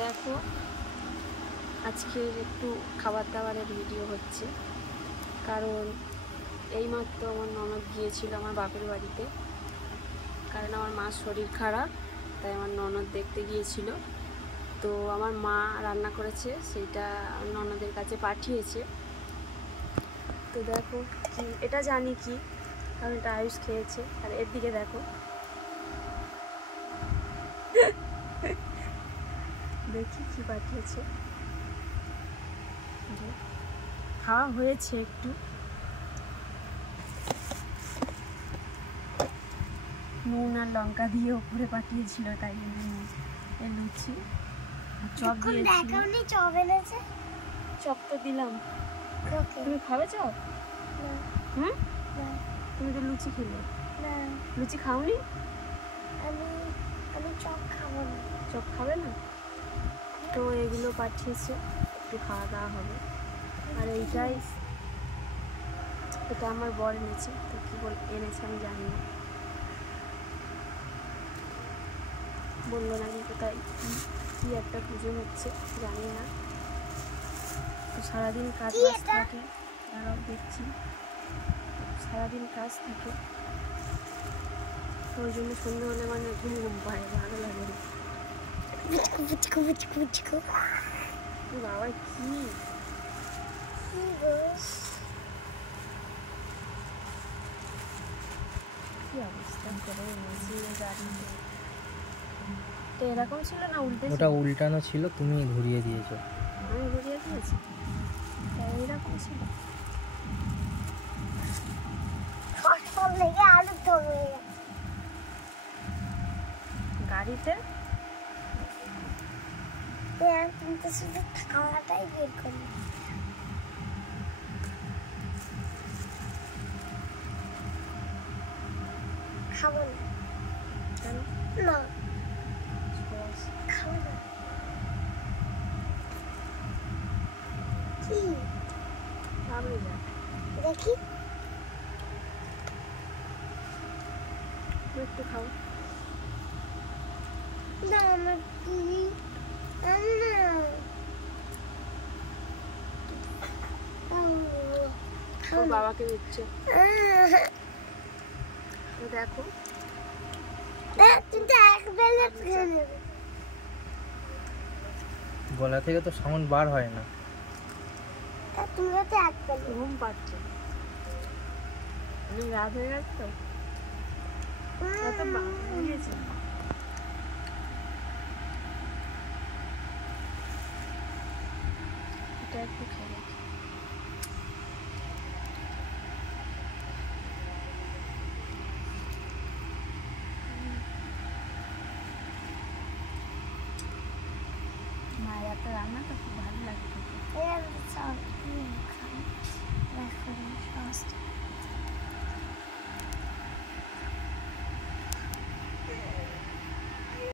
দেখো আজকের একটু খাবার দাবারের ভিডিও হচ্ছে, কারণ এইমাত্র আমার ননদ গিয়েছিল আমার বাপের বাড়িতে, কারণ আমার মার শরীর খারাপ, তাই আমার ননদ দেখতে গিয়েছিল। তো আমার মা রান্না করেছে, সেইটা ননদের কাছে পাঠিয়েছে। তো দেখো কি, এটা জানি কি, কারণ এটা আয়ুষ খেয়েছে। আর এর দিকে দেখো, দেখি কি পাঠিয়েছে। খাওয়া হয়েছে একটু, নুন আর লঙ্কা দিয়ে ওপরে পাঠিয়েছিল, তাই এর লুচি চপ দিয়েছিল। চপ তো দিলাম, তুমি খাবে চপ? হুম, তুমি তো লুচি খেলে। লুচি খাওনি? আমি চপ খাবো না। চপ খাবে না? তো এগুলো পাঠিয়েছে, একটু খাওয়া দাওয়া হবে। আর এইটাই, এটা আমার বর এনেছে। তো কী এনেছে আমি জানি না, বললো নাকি কোথায় কি একটা পুজো হচ্ছে, জানি না। তো সারাদিন কাজ বাজ থাকে, তারাও দেখছি সারাদিন কাজ থাকে, তো ওই জন্য সন্ধ্যে হলে মানে ঘুম ঘুম পায়, ভালো লাগে না। বাবা কি কি অবস্থা করে এনেছি গাড়িতে। তো এরকম ছিল না, উল্টে ওটা উল্টানো ছিল, তুমি ঘুরিয়ে দিয়েছো। আমি ঘুরিয়ে দিয়েছি, তাই এরকম ছিল। গাড়িতে কিন্তু শুধু খাওয়াটাই বের করি। খাবো না। কেন? না খাবো না। কি ভাবলি না? দেখি একটু খাও না, আমার ওর বাবাকে দিচ্ছে। দেখো গলা থেকে তো সাউন্ড বার হয় না। ঘুম পাচ্ছে, অনেক রাত হয়ে গেছে তো, কত বানিয়েছে। এটা একটু খেয়ে দেখি। মায়ের হাতে রান্নাটা খুব ভালো লাগে।